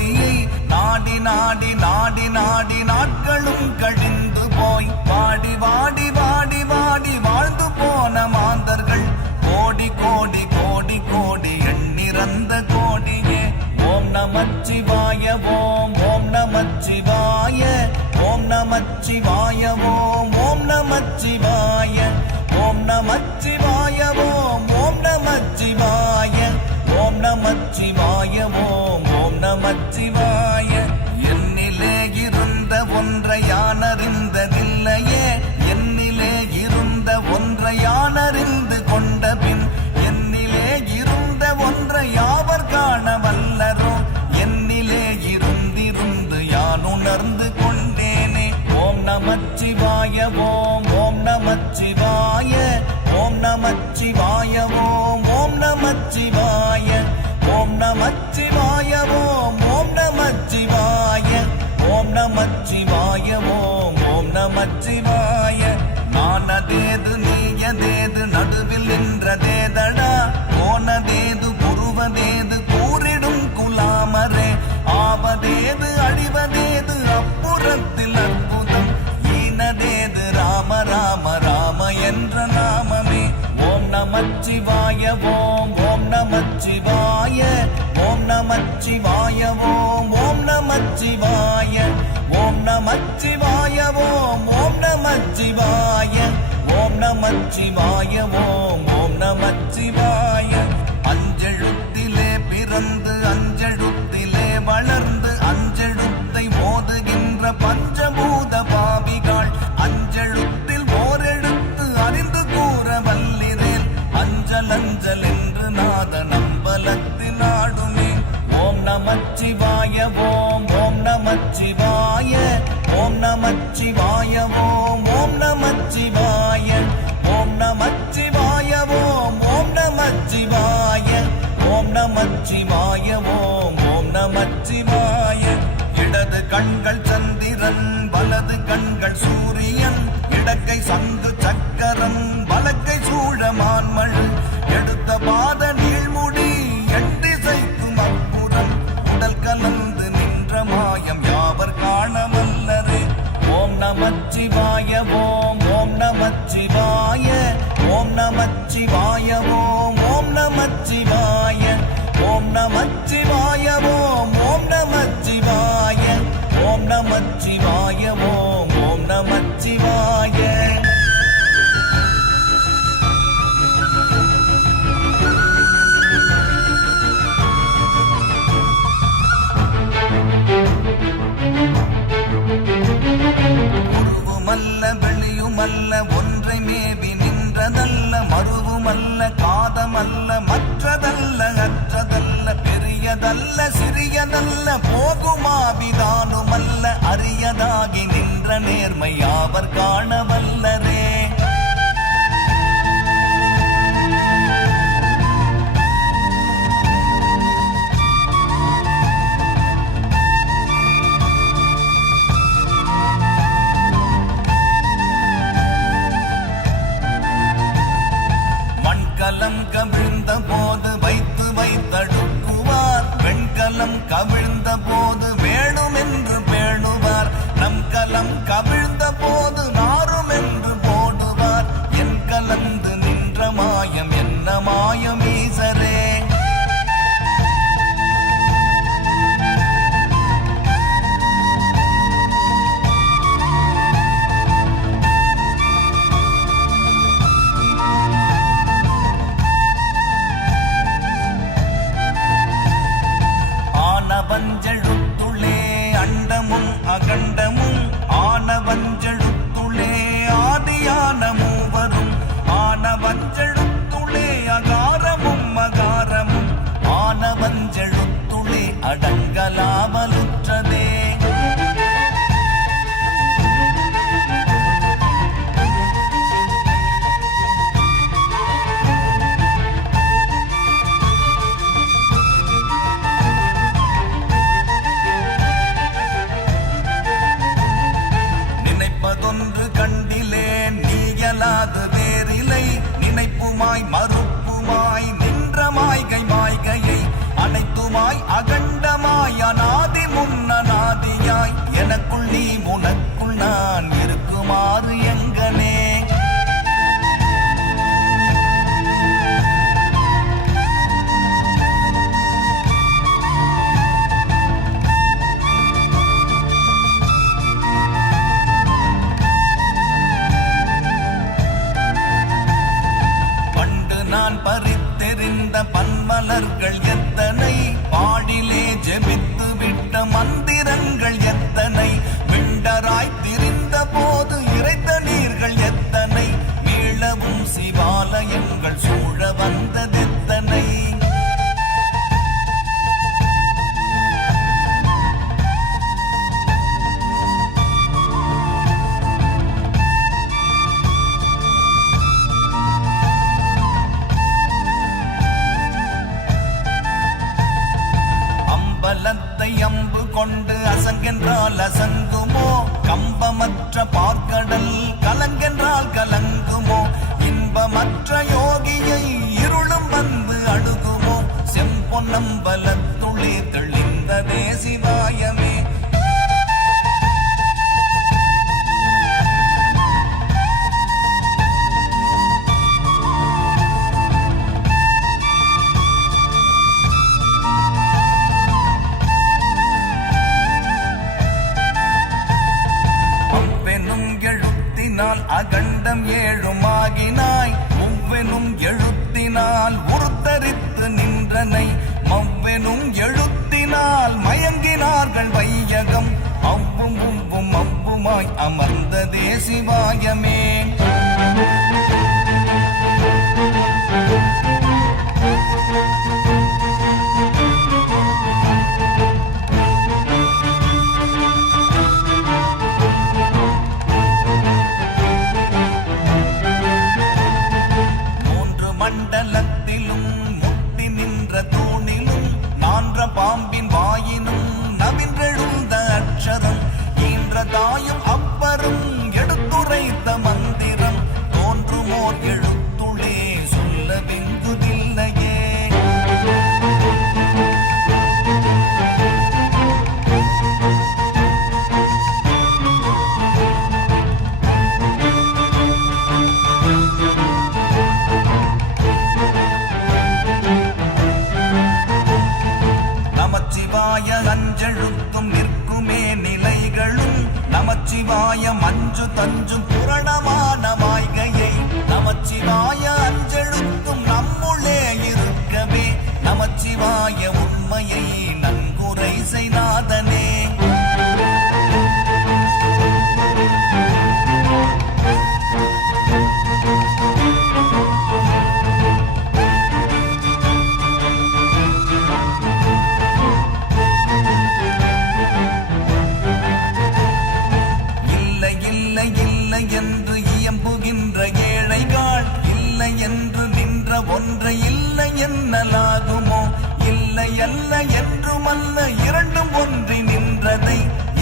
ஜோதியை நாடி நாடி நாடி நாடி நாட்களும் கழிந்து போய் வாடி வாடி வாடி வாடி வாழ்ந்து போன மாந்தர்கள் கோடி கோடி கோடி கோடி எண்ணிறந்த கோடியே. ஓம் நமச்சிவாய ஓம் ஓம் நமச்சிவாய ஓம் நமச்சிவாய ஓம் ஓம் நமச்சிவாய ஓம் நமச்சிவாய ஓம் ஓம் நமச்சிவாய ஓம் நமச்சிவாய ஓம் ஓம் நமச்சிவாய. என்னிலே இருந்த ஒன்றை யானறிந்ததில்லையே, என்னிலே இருந்த ஒன்றை யானறிந்து கொண்ட பின் என்னிலே இருந்த ஒன்றை யாவர் காண வல்லரோ, என்னிலே இருந்திருந்து யான் உணர்ந்து கொண்டேனே. ஓம் நமச்சிவாய ஓம் ஓம் நமச்சிவாய ஓம் நமச்சிவாய ஓம் ஓம் நமச்சிவாய ஓம் நமச்சிவாய ஓம் ஓம் நமச்சிவாய ஓம் நமச்சிவாய ஓம் ஓம் நமச்சிவாய. நானதேது நீயதேது நடுவில் நின்றதேதடா, போனதேது புருவதேது கூறிடும் குலாமரே, ஆவதேது அழிவதேது அப்புறத்தில் அற்புதம், ஈனதேது ராம ராம ராம என்ற நாமமே. ஓம் நமச்சிவாய ஓம் ஓம் நமச்சிவாய ஓம் நமச்சிவாய ஓம் ஓம் நமச்சிவாய ஓம் நமச்சிவாய ஓம் ஓம் நமச்சிவாய ஓம் நமச்சிவாய ஓம் ஓம் நமச்சிவாய. அஞ்செழுத்திலே பிறந்து அஞ்செழுத்திலே வளர்ந்து அஞ்செழுத்தை ஓதுகின்ற பஞ்சபூத பாவிகள் அஞ்செழுத்தில் ஓரெழுத்து அறிந்து கூற வல்லிரேல், அஞ்சல் அஞ்சல் என்று நாத நம்பலத்தில் ஆடுமே. ஓம் நமச்சிவாய ஓம் ஓம் நமச்சிவாய ஓம் நமச்சிவாய ஓம் ஓம் நமச்சிவாய ஓம் நமச்சிவாய ஓம் ஓம் நமச்சிவாய ஓம் நமச்சிவாய ஓம் ஓம் நமச்சிவாய. இடது கண்கள் சந்திரன் வலது கண்கள் சூரியன், இடக்கை சங்கு சக்கரம் வலக்கை சூழமான்மழு, எடுத்த பாத நீழ்முடி எண்டிசைக்கும் அப்புறம் உடல் கலந்து நின்ற மாயம் யாவர் காணவல்லரே. ஓம் நமச்சிவாய ஓம் ஓம் நமச்சிவாய ஓம் நமச்சிவாய ஓம் ஓம் நமச்சிவாய ஓம் நமச்சிவாய ஓம் ஓம் நமச்சிவாய ஓம் நமச்சிவாய ஓம் ஓம் நமச்சிவாய. உருவுமல்ல வெளியுமல்ல ஒன்றை மேவி நின்றதல்ல, மறுவுமல்ல காதமல்ல மற்றதல்ல அற்றதல்ல, பெரியதல்ல சிறியதல்ல போகுமாவிதானுமல்ல, அரியதாகி நின்ற நேர்மை யாவர் காணவல்லரே. மண்கலம் கவிழ்ந்த போது வைத்து வைத்தடுக்குவார், வெண்கலம் கவிழ்ந்த போது வேணும் என்று பேணுவார், நம் கலம் கவிழ்ந்த போது நாரும் என்று போடுவார், என் கலந்து நின்ற மாயம் என்ன மாயம் ஈசரே. வஞ்செழு மந்திரங்கள் எத்தனை, விண்டராய் திரிந்த போது இறைத்த நீர்கள் எத்தனை, மீளவும் சிவாலயங்கள் சூழ வந்ததெத்தனை. அம்பு கொண்டு அசங்கென்றால் அசங்குமோ, கம்பமற்ற பார்க்கடல் கலங்கென்றால் கலங்குமோ, இன்பமற்ற யோகியை இருளும் வந்து அணுகுமோ, செம்பொன்னம்பலத்துளே தெளிந்ததே சிவாயமே. அகண்டம் ஏழுமாகினாய், முவ்வெனும் எழுத்தினால் உருத்தரித்து நின்றனை, மவ்வெனும் எழுத்தினால் மயங்கினார்கள் வையகம், அவ்வும் உவ்வும் அவ்வுமாய் அமர்ந்ததே சிவாயமே. மண்டலத்திலும் முட்டி நின்ற தூணிலும் நான்ற பாம்பின் வாயினும் நவின்றெழுந்த அக்ஷரம், ஈன்ற தாயும் அப்பரும் எடுத்துரைத்த மந்திரம், தோன்றுமோர் எழுத்துளே சொல்ல வெங்குதில்லையே. அஞ்செழுத்தும் நிற்குமே நிலைகளும், நமச்சிவாய மஞ்சு தஞ்சும் புரணமான மாய்கையை, நமச்சிவாய அஞ்செழுத்தும் நம்முள்ளே இருக்கவே, நமச்சிவாய உண்மையை நன்குரை செய்நாதனே. என்று இயம்புகின்ற ஏழைகள், இல்லை என்று நின்ற ஒன்றை இல்லை என்னலாகுமோ, இல்லை அல்ல என்றுமல்ல இரண்டும் ஒன்றி நின்றதை,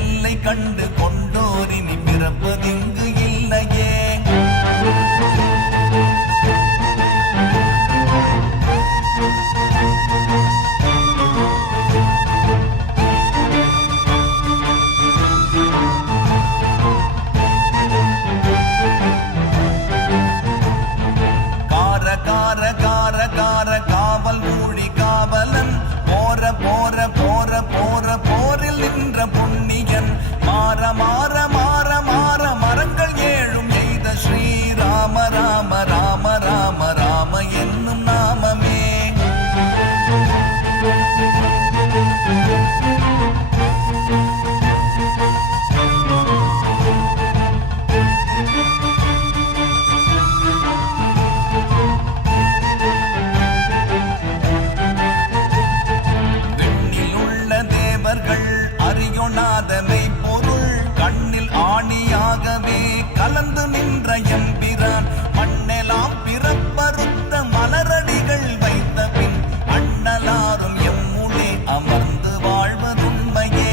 எல்லை கண்டு கொண்டோரினி பிறப்பதிங்கு இல்லையே. காவல் மூழி காவலன், போற போற போற போற போரில் நின்ற புண்ணியன், மாற மாற மாற மாற மரங்கள் ஏழும் எய்த ஸ்ரீராம ராம ராம ராம ராம என்னும் நாமமே. அறியொணாதமை பொருள் கண்ணில் ஆணியாகவே கலந்து நின்ற எம்பிரான், மண்ணெலாம் பிறப்பறுத்த மலரடிகள் வைத்த பின் அண்ணலாரும் எம்முளே அமர்ந்து வாழ்வதுண்மையே.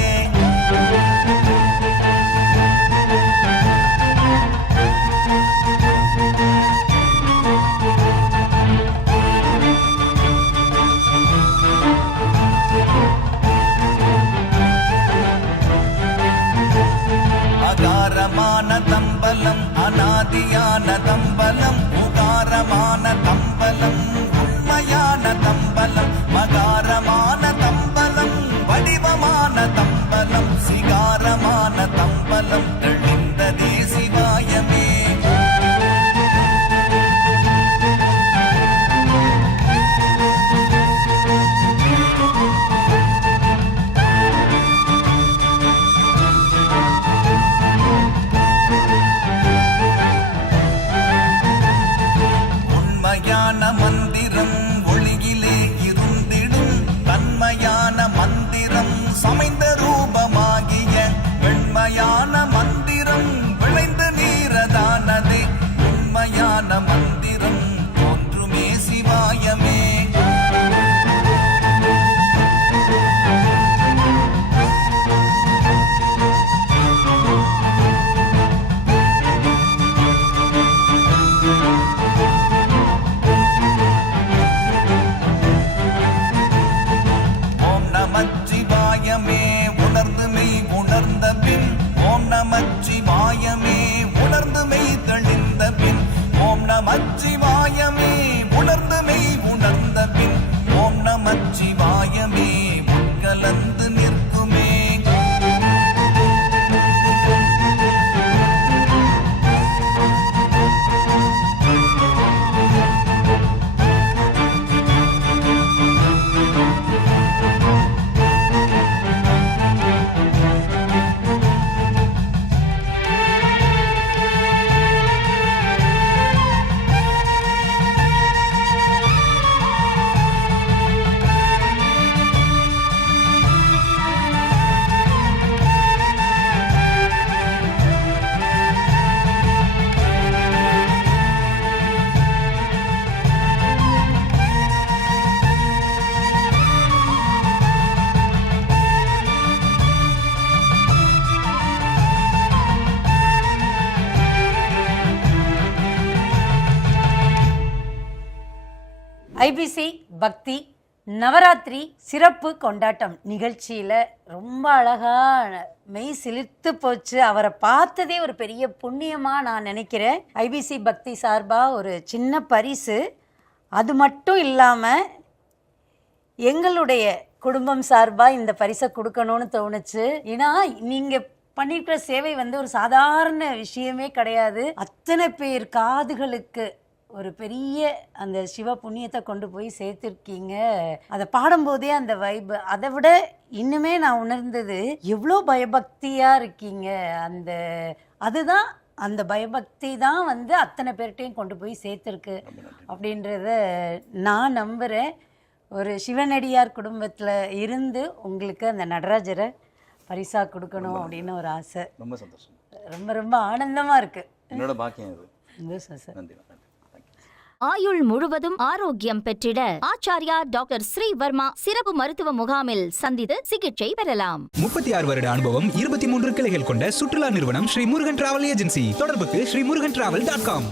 அகாரமான தம்பலம் அநாதியான தம்பலம், உகாரமான தம்பலம் உண்மையான தம்பலம், மகாரமான தம்பலம் வடிவமான தம்பலம், சிகாரமான தம்பலம் தெளிந்ததே சிவாயமே. சமைந்த ரூபமாகிய வெண்மையான மந்திரம் விளைந்து நீரதானதே. உண்மையான மந்திரம் தோன்றுமே சிவாயமே. நமச்சிவாயமே உணர்ந்து மெய் உணர்ந்த பின், ஓம் நமச்சிவாயமே உணர்ந்து மெய் தெளிந்த பின், ஓம் நமச்சிவாயமே உணர்ந்து மெய் உணர்ந்த பின், ஓம் நமச்சிவாயமே உட்கலந்து நிற்குமே. ஐபிசி பக்தி நவராத்திரி சிறப்பு கொண்டாட்டம் நிகழ்ச்சியில் ரொம்ப அழகாக மெய் சிலிர்த்து போச்சு. அவரை பார்த்ததே ஒரு பெரிய புண்ணியமாக நான் நினைக்கிறேன். ஐபிசி பக்தி சார்பாக ஒரு சின்ன பரிசு. அது மட்டும் இல்லாமல் எங்களுடைய குடும்பம் சார்பாக இந்த பரிசை கொடுக்கணும்னு தோணுச்சு. ஏன்னா நீங்கள் பண்ணியிருக்கிற சேவை ஒரு சாதாரண விஷயமே கிடையாது. அத்தனை பேர் காதுகளுக்கு ஒரு பெரிய அந்த சிவ புண்ணியத்தை கொண்டு போய் சேர்த்துருக்கீங்க. அதை பாடும்போதே அந்த வைப்பு, அதை விட இன்னுமே நான் உணர்ந்தது எவ்வளோ பயபக்தியாக இருக்கீங்க. அதுதான் அந்த பயபக்தி தான் அத்தனை பேர்கிட்டையும் கொண்டு போய் சேர்த்துருக்கு அப்படின்றத நான் நம்புகிறேன். ஒரு சிவனடியார் குடும்பத்தில் இருந்து உங்களுக்கு அந்த நடராஜரை பரிசா கொடுக்கணும் அப்படின்னு ஒரு ஆசை. ரொம்ப சந்தோஷம். ரொம்ப ரொம்ப ஆனந்தமாக இருக்குது. என்னோட பாக்கியம் அது. நன்றி. ஆயுள் முழுவதும் ஆரோக்கியம் பெற்றிட ஆச்சாரியா டாக்டர் ஸ்ரீவர்மா சிறப்பு மருத்துவ முகாமில் சந்தித்து சிகிச்சை பெறலாம். 36 வருட அனுபவம், 23 கிளைகள் கொண்ட சுற்றுலா நிறுவனம் ஸ்ரீ முருகன் டிராவல் ஏஜென்சி. தொடர்புக்கு sreemurugantravel.com.